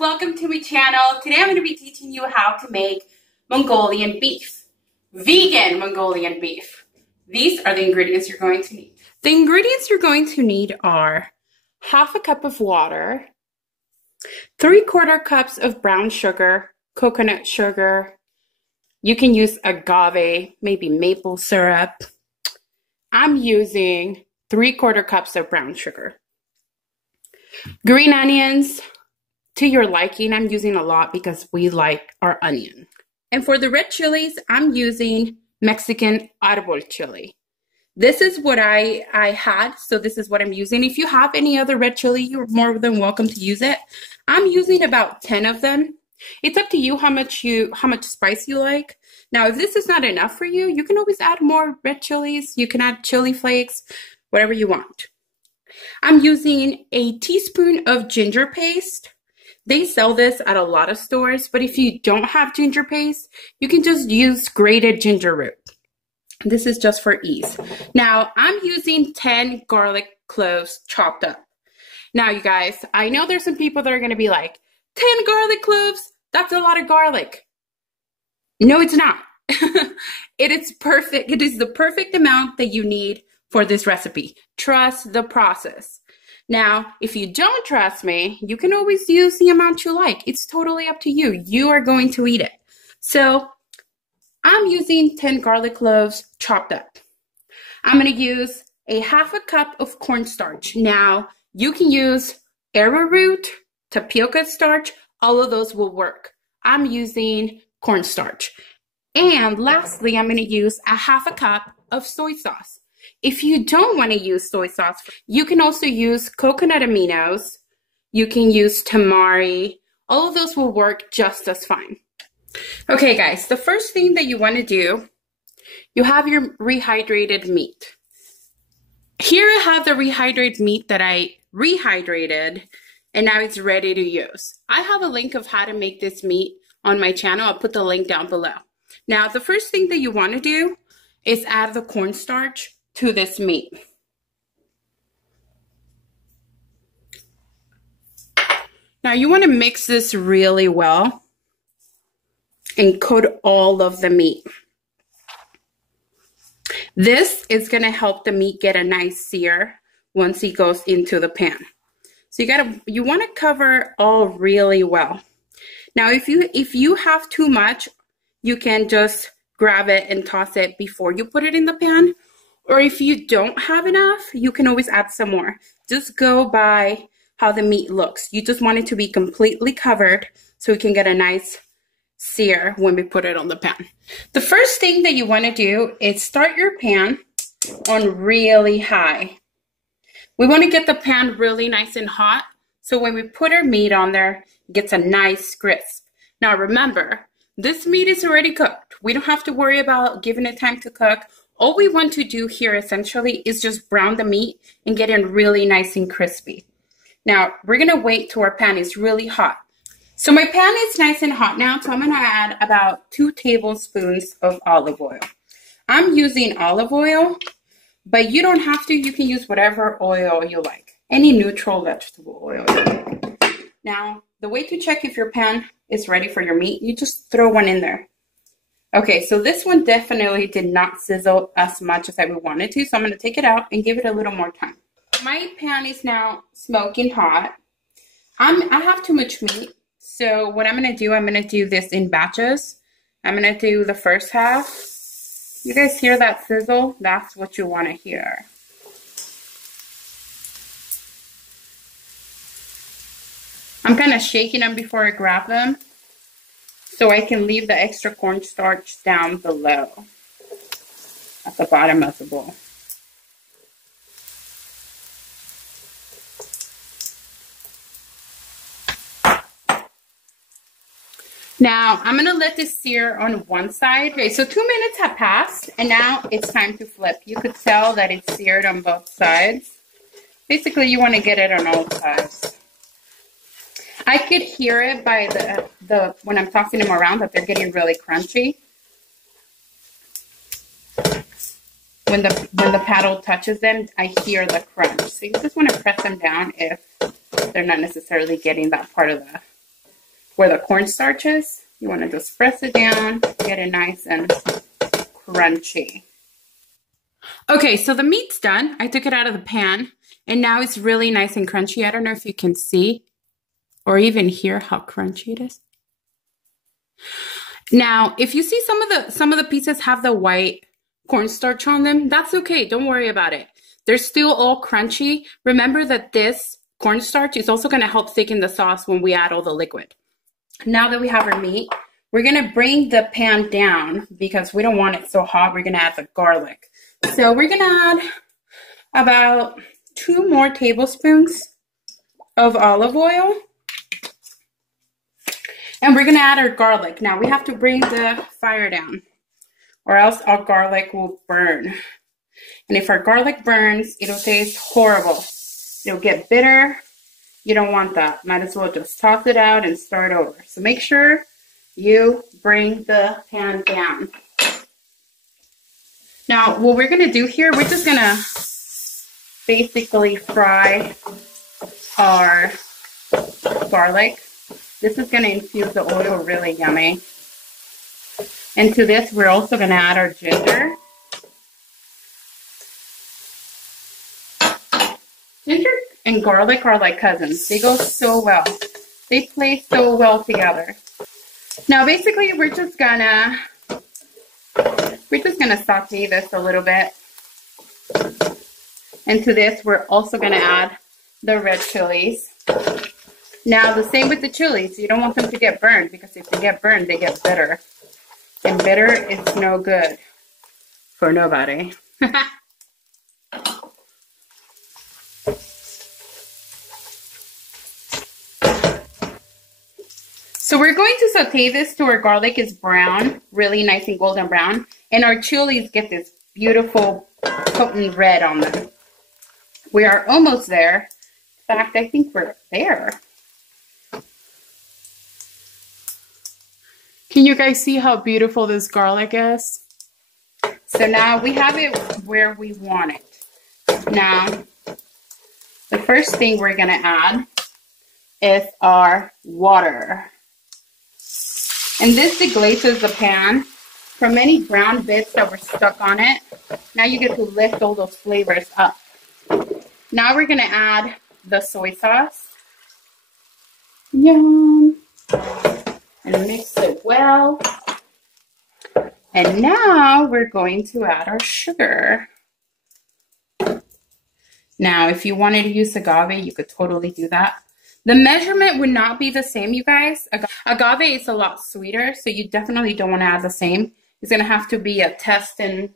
welcome to my channel. Today I'm going to be teaching you how to make Mongolian beef. Vegan Mongolian beef. These are the ingredients you're going to need. The ingredients you're going to need are half a cup of water, 3/4 cups of brown sugar, coconut sugar. You can use agave, maybe maple syrup. I'm using 3/4 cups of brown sugar. Green onions, to your liking. I'm using a lot because we like our onion. And for the red chilies, I'm using Mexican Arbol chili. This is what I had, so this is what I'm using. If you have any other red chili, you're more than welcome to use it. I'm using about 10 of them. It's up to you how much spice you like. Now, if this is not enough for you, you can always add more red chilies. You can add chili flakes, whatever you want. I'm using a teaspoon of ginger paste. They sell this at a lot of stores, but if you don't have ginger paste, you can just use grated ginger root. This is just for ease. Now, I'm using 10 garlic cloves chopped up. Now, you guys, I know there's some people that are going to be like, 10 garlic cloves? That's a lot of garlic. No, it's not. It is perfect. It is the perfect amount that you need for this recipe. Trust the process. Now, if you don't trust me, you can always use the amount you like. It's totally up to you. You are going to eat it. So I'm using 10 garlic cloves chopped up. I'm going to use a half a cup of cornstarch. Now, you can use arrowroot, tapioca starch. All of those will work. I'm using cornstarch. And lastly, I'm going to use a half a cup of soy sauce. If you don't want to use soy sauce, you can also use coconut aminos. You can use tamari. All of those will work just as fine. Okay, guys, the first thing that you want to do, you have your rehydrated meat. Here I have the rehydrated meat that I rehydrated, and now it's ready to use. I have a link of how to make this meat on my channel. I'll put the link down below. Now, the first thing that you want to do is add the cornstarch to this meat. Now you want to mix this really well and coat all of the meat. This is going to help the meat get a nice sear once it goes into the pan. So you want to cover all really well. Now if you have too much, you can just grab it and toss it before you put it in the pan. Or if you don't have enough, you can always add some more. Just go by how the meat looks. You just want it to be completely covered so we can get a nice sear when we put it on the pan. The first thing that you want to do is start your pan on really high. We want to get the pan really nice and hot so when we put our meat on there, it gets a nice crisp. Now remember, this meat is already cooked. We don't have to worry about giving it time to cook. All we want to do here essentially is just brown the meat and get it really nice and crispy. Now, we're going to wait till our pan is really hot. So my pan is nice and hot now, so I'm going to add about 2 tablespoons of olive oil. I'm using olive oil, but you don't have to. You can use whatever oil you like. Any neutral vegetable oil you like. Now, the way to check if your pan is ready for your meat, you just throw one in there. Okay, so this one definitely did not sizzle as much as I would want it to, so I'm going to take it out and give it a little more time. My pan is now smoking hot. I have too much meat, so what I'm going to do, I'm going to do this in batches. I'm going to do the first half. You guys hear that sizzle? That's what you want to hear. I'm kind of shaking them before I grab them, so I can leave the extra cornstarch down below at the bottom of the bowl. Now, I'm going to let this sear on one side. Okay, so 2 minutes have passed, and now it's time to flip. You could tell that it's seared on both sides. Basically, you want to get it on all sides. I could hear it by the when I'm tossing them around that they're getting really crunchy. When the paddle touches them, I hear the crunch. So you just want to press them down if they're not necessarily getting that part of where the cornstarch is. You want to just press it down, get it nice and crunchy. Okay, so the meat's done. I took it out of the pan, and now it's really nice and crunchy. I don't know if you can see or even hear how crunchy it is. Now, if you see some of the pieces have the white cornstarch on them, that's okay. Don't worry about it. They're still all crunchy. Remember that this cornstarch is also going to help thicken the sauce when we add all the liquid. Now that we have our meat, we're going to bring the pan down because we don't want it so hot. We're going to add the garlic. So we're going to add about 2 more tablespoons of olive oil. And we're going to add our garlic. Now we have to bring the fire down or else our garlic will burn. And if our garlic burns, it'll taste horrible. It'll get bitter. You don't want that. Might as well just toss it out and start over. So make sure you bring the pan down. Now, what we're going to do here, we're just going to basically fry our garlic. This is going to infuse the oil really yummy. And to this, we're also going to add our ginger. Ginger and garlic are like cousins. They go so well. They play so well together. Now, basically, we're just gonna saute this a little bit. And to this, we're also gonna add the red chilies. Now, the same with the chilies. You don't want them to get burned because if they get burned, they get bitter. And bitter is no good for nobody. So we're going to saute this till our garlic is brown, really nice and golden brown. And our chilies get this beautiful potent red on them. We are almost there. In fact, I think we're there. Can you guys see how beautiful this garlic is? So now we have it where we want it. Now, the first thing we're going to add is our water. And this deglazes the pan from any brown bits that were stuck on it. Now you get to lift all those flavors up. Now we're going to add the soy sauce. Yum. And mix it well. And now we're going to add our sugar. Now, if you wanted to use agave, you could totally do that. The measurement would not be the same, you guys. Agave is a lot sweeter, so you definitely don't want to add the same. It's going to have to be a test and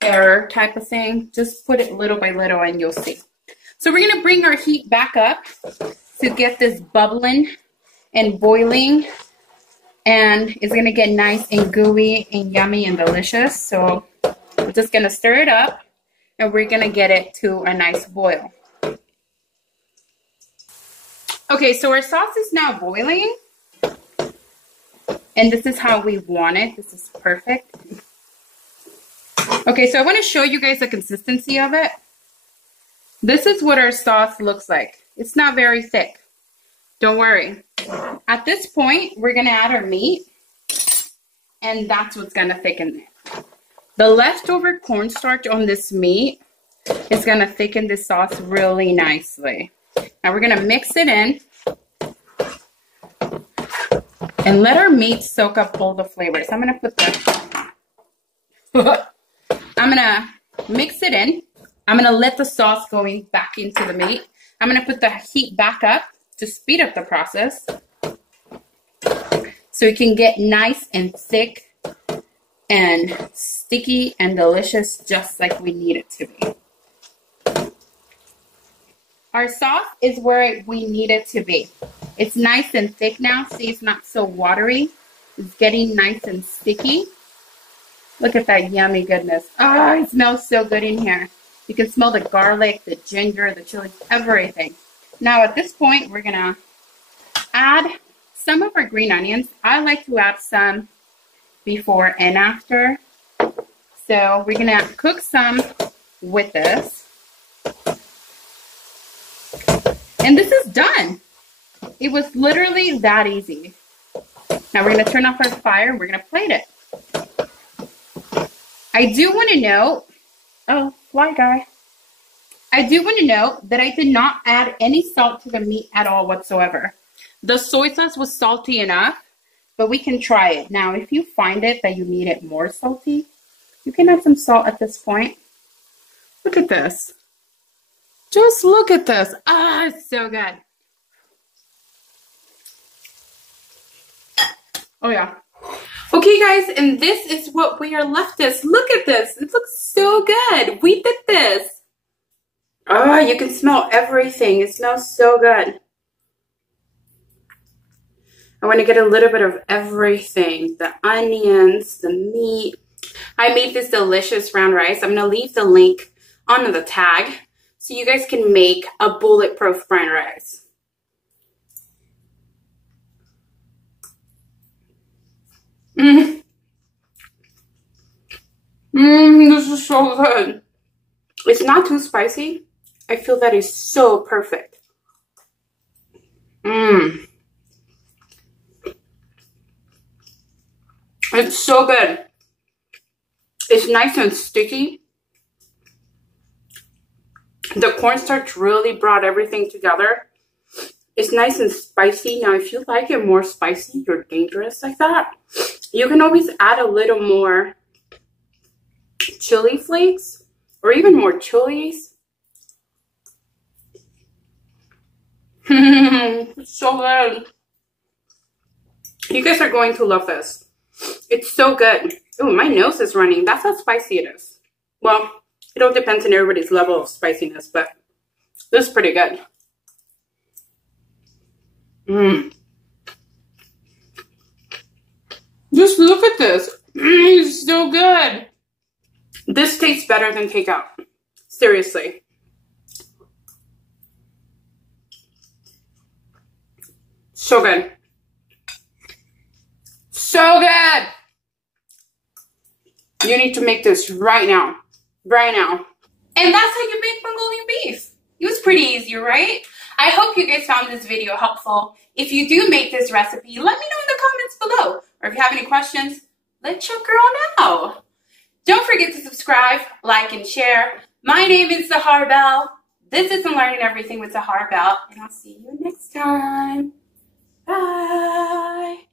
error type of thing. Just put it little by little and you'll see. So we're going to bring our heat back up to get this bubbling and boiling. And it's going to get nice and gooey and yummy and delicious. So we're just going to stir it up and we're going to get it to a nice boil. Okay, so our sauce is now boiling. And this is how we want it. This is perfect. Okay, so I want to show you guys the consistency of it. This is what our sauce looks like. It's not very thick. Don't worry. At this point, we're going to add our meat. And that's what's going to thicken it. The leftover cornstarch on this meat is going to thicken this sauce really nicely. Now we're going to mix it in. And let our meat soak up all the flavors. I'm going to put the... I'm going to mix it in. I'm going to let the sauce going back into the meat. I'm going to put the heat back up to speed up the process. So it can get nice and thick and sticky and delicious just like we need it to be. Our sauce is where we need it to be. It's nice and thick now. See, it's not so watery. It's getting nice and sticky. Look at that yummy goodness. Oh, it smells so good in here. You can smell the garlic, the ginger, the chili, everything. Now at this point, we're going to add some of our green onions. I like to add some before and after. So we're going to cook some with this. And this is done. It was literally that easy. Now we're going to turn off our fire and we're going to plate it. I do want to note, oh, fly guy. I do want to note that I did not add any salt to the meat at all whatsoever. The soy sauce was salty enough, but we can try it. Now, if you find it that you need it more salty, you can add some salt at this point. Look at this. Just look at this. Ah, it's so good. Oh, yeah. Okay, guys, and this is what we are left with. Look at this. It looks so good. We did this. Oh, you can smell everything. It smells so good. I want to get a little bit of everything. The onions, the meat. I made this delicious brown rice. I'm going to leave the link on the tag so you guys can make a bulletproof brown rice. This is so good. It's not too spicy. I feel that is so perfect. It's so good. It's nice and sticky. The cornstarch really brought everything together. It's nice and spicy. Now, if you like it more spicy, you're dangerous like that, you can always add a little more chili flakes or even more chilies. It's so good. You guys are going to love this. It's so good. Oh, my nose is running. That's how spicy it is. Well, it all depends on everybody's level of spiciness, but this is pretty good. Just look at this. It's so good. This tastes better than takeout. Seriously. So good. So good. You need to make this right now. Right now. And that's how you make Mongolian beef. It was pretty easy, right? I hope you guys found this video helpful. If you do make this recipe, let me know in the comments below. Or if you have any questions, let your girl know. Don't forget to subscribe, like, and share. My name is SaharBelle. This is Learning Everything with SaharBelle. And I'll see you next time. Bye.